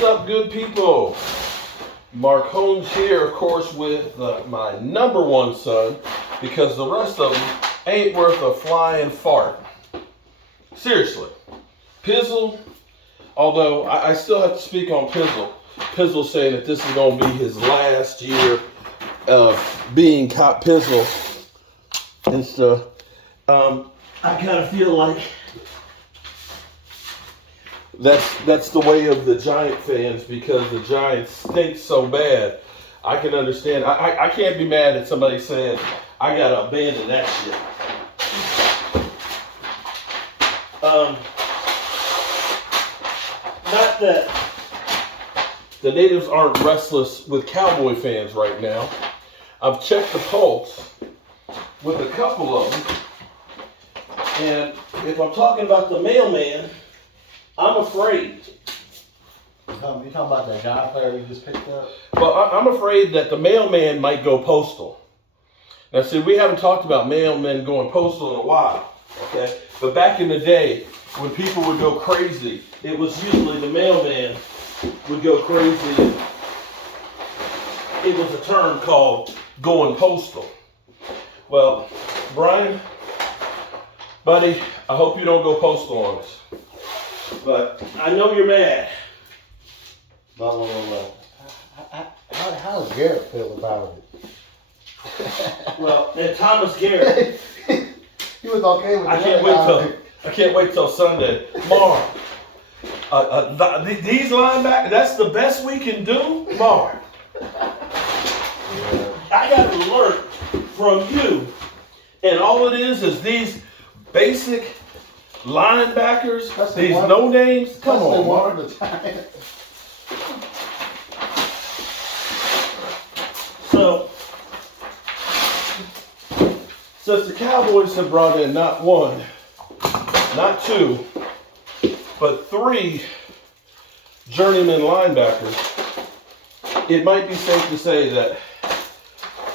What's up, good people? Mark Holmes here, of course, with my number one son, because the rest of them ain't worth a flying fart. Seriously. Pizzle, although I still have to speak on Pizzle. Pizzle saying that this is going to be his last year of being Cop Pizzle and stuff. I kind of feel like that's the way of the Giant fans, because the Giants stink so bad. I can understand. I can't be mad at somebody saying, I got to abandon that shit. Not that the natives aren't restless with Cowboy fans right now. I've checked the pulse with a couple of them. And if I'm talking about the mailman, I'm afraid. You talking about that Giant player we just picked up? Well, I'm afraid that the mailman might go Postal. Now, see, we haven't talked about mailmen going Postal in a while, okay? But back in the day, when people would go crazy, it was usually the mailman would go crazy. It was a term called going Postal. Well, Brian, buddy, I hope you don't go Postal on us. But I know you're mad. How does Garrett feel about it? Well, and Thomas Garrett, he was okay with I can't wait till Sunday. Mark, these linebackers, that's the best we can do? Mark. I got an alert from you. And all it is these basic linebackers, these no names. Come on, Mark. So, since the Cowboys have brought in not one, not two, but three journeyman linebackers, it might be safe to say that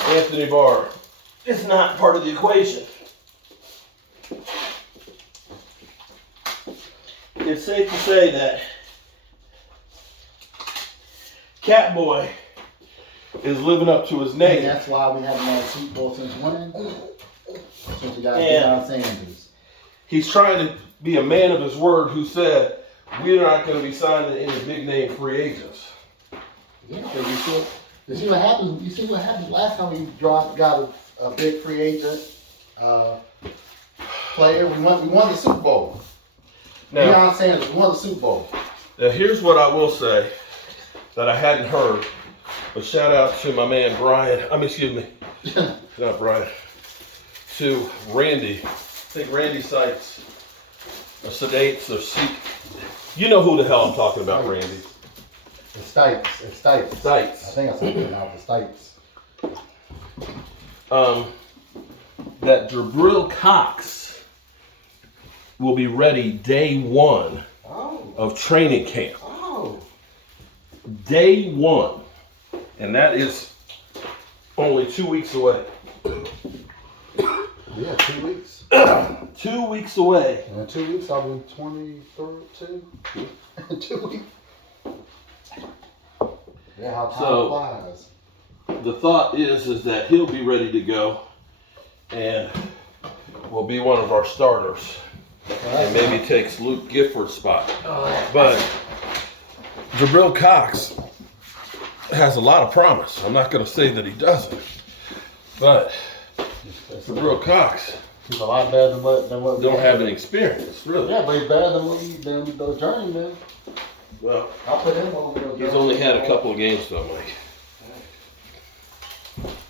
Anthony Barr is not part of the equation. It's safe to say that Catboy is living up to his name. And that's why we haven't had a Super Bowl since when? Since we got Deion Sanders. He's trying to be a man of his word who said, we're not going to be signing any big name free agents. Yeah, because you see what happened. You see what happened last time we got a big free agent player. We won the Super Bowl. Now, Deion Sanders won the Super Bowl. Now here's what I will say that I hadn't heard, but shout out to my man Brian. Not Brian. To Randy. I think Randy Seitz, or Sedates, or you know who the hell I'm talking about, Randy. It's Stites. Stites. I think I said it out. The Stites. That Jabril Cox will be ready day one of training camp. Day one. And that is only 2 weeks away. Yeah, 2 weeks. 2 weeks away. In 2 weeks, I'll be 22. 2 weeks. Yeah, how time flies. The thought is that he'll be ready to go and will be one of our starters. And maybe takes Luke Gifford's spot. But Jabril Cox has a lot of promise. I'm not going to say that he doesn't. But Jabril Cox, he's a lot better than what don't have any experience, really. Yeah, but he's better than those journeymen. Well, I'll put him over there. He's only had a couple of games though, Mike.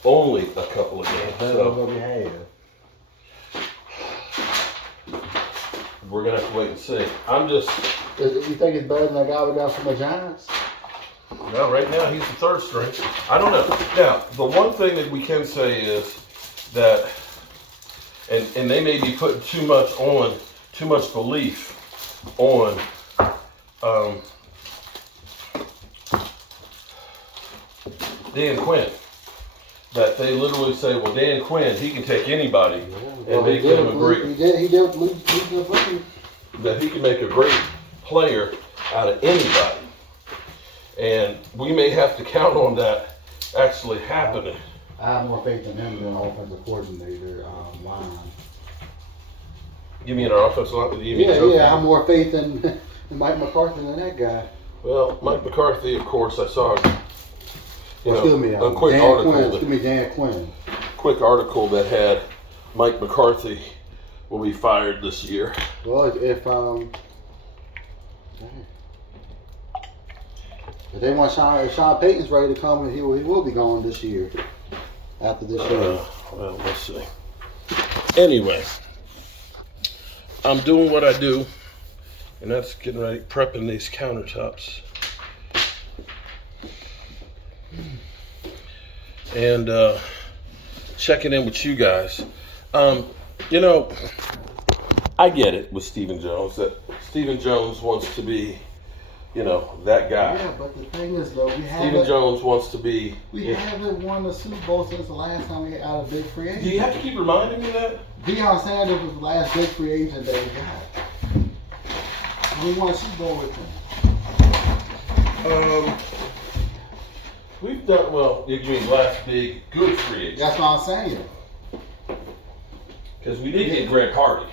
Only a couple of games. Better than what we had. We're gonna have to wait and see. You think it's better than that guy we got from the Giants? No, right now he's the third string. I don't know. Now, the one thing that we can say is that, and they may be putting too much belief on Dan Quinn. That they literally say, well, Dan Quinn, he can take anybody and make them a great. He did that he can make a great player out of anybody. And we may have to count on that actually happening. I have more faith in him than offensive coordinator, line. You mean our offensive line? Yeah, I have more faith in Mike McCarthy than that guy. Well, Mike McCarthy, of course, I saw a quick Dan Quinn. Quick article that had Mike McCarthy will be fired this year. Well, if they want Sean Payton's ready to come, he will be gone this year. After this year. Well, let's see. Anyway, I'm doing what I do, and that's getting ready, prepping these countertops. And checking in with you guys. You know, I get it with Stephen Jones, that Stephen Jones wants to be, that guy. Yeah, but the thing is, though, Stephen Jones wants to be. We haven't won the Super Bowl since the last time we got out of big free agent. Do you have to keep reminding me that? Deion Sanders was the last big free agent that we got. We won a Super Bowl with him. We've done well. You mean last big good free agent? That's what I'm saying. Because we did get Greg Hardy.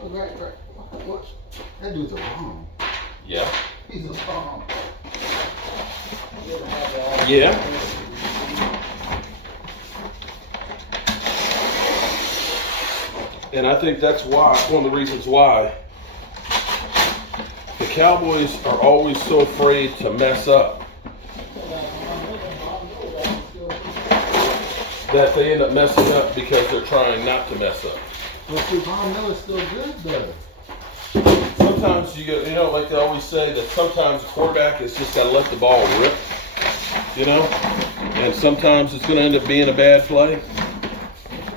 Oh, Greg. What? That dude's a bomb. Yeah. He's a bomb. Yeah. And I think that's why, one of the reasons why the Cowboys are always so afraid to mess up, that they end up messing up because they're trying not to mess up. Well, see, Von Miller's still good, though. Sometimes like they always say, that sometimes a quarterback has just got to let the ball rip, and sometimes it's going to end up being a bad play.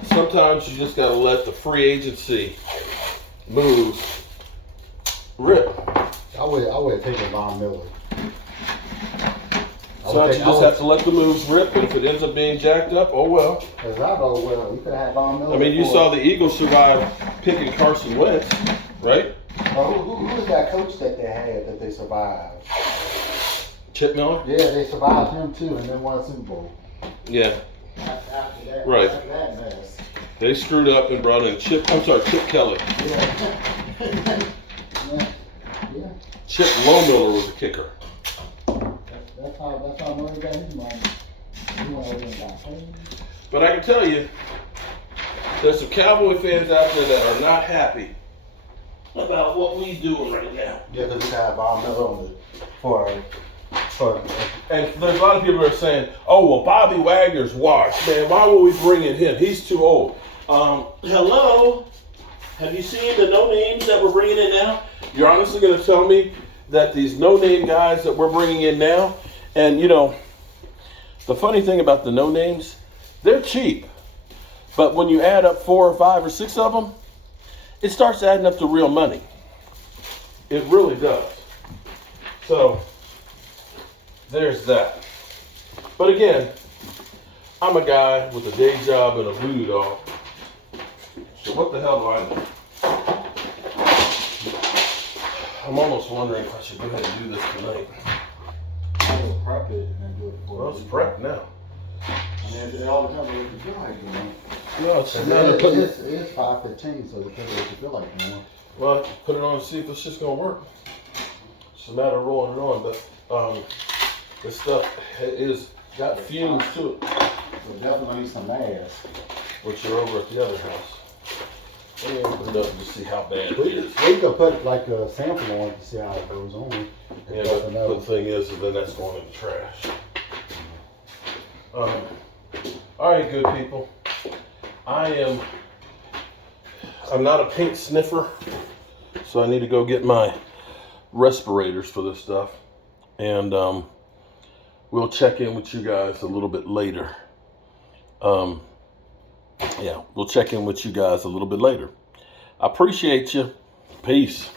Sometimes you just got to let the free agency moves rip. I would have taken Von Miller. Sometimes you just have to let the moves rip, and if it ends up being jacked up, oh well. Because I know, well, you could have had Von Miller. I mean, you saw the Eagles survive picking Carson Wentz, right? Who was that coach that they had that they survived? Chip Miller? Yeah, they survived him too, and then won a Super Bowl. Yeah. After that, Right. After that mess. They screwed up and brought in Chip Kelly. Yeah. Yeah. Chip Lowmiller was a kicker. That's how Murray got his money. He went over and got paid. But I can tell you, there's some Cowboy fans out there that are not happy about what we doing right now. Yeah, because we got Von Miller on for. And there's a lot of people that are saying, oh, well, Bobby Wagner's washed, man. Why were we bringing him? He's too old. Hello? Have you seen the no-names that we're bringing in now? You're honestly going to tell me that these no-name guys that we're bringing in now, and, the funny thing about the no-names, they're cheap. But when you add up 4 or 5 or 6 of them, it starts adding up to real money. It really does. So, there's that. But again, I'm a guy with a day job and a voodoo doll. So what the hell do I know? I'm almost wondering if I should go ahead and do this tonight. I will prep it and then do it for Well, it's prep now. And then it all depends on what you feel like doing. No, it's It not is 5:15, so it depends on what you feel like doing. Well, put it on and see if it's just gonna work. It's a matter of rolling it on, but this stuff is got fumes to it. So definitely need some mask. Which are over at the other house. Let me open it up and see how bad it is. We could put like a sample on to see how it goes on. Yeah, but the thing is then that's going in the trash. All right, good people. I'm not a paint sniffer, so I need to go get my respirators for this stuff. And we'll check in with you guys a little bit later. Yeah, we'll check in with you guys a little bit later. I appreciate you. Peace.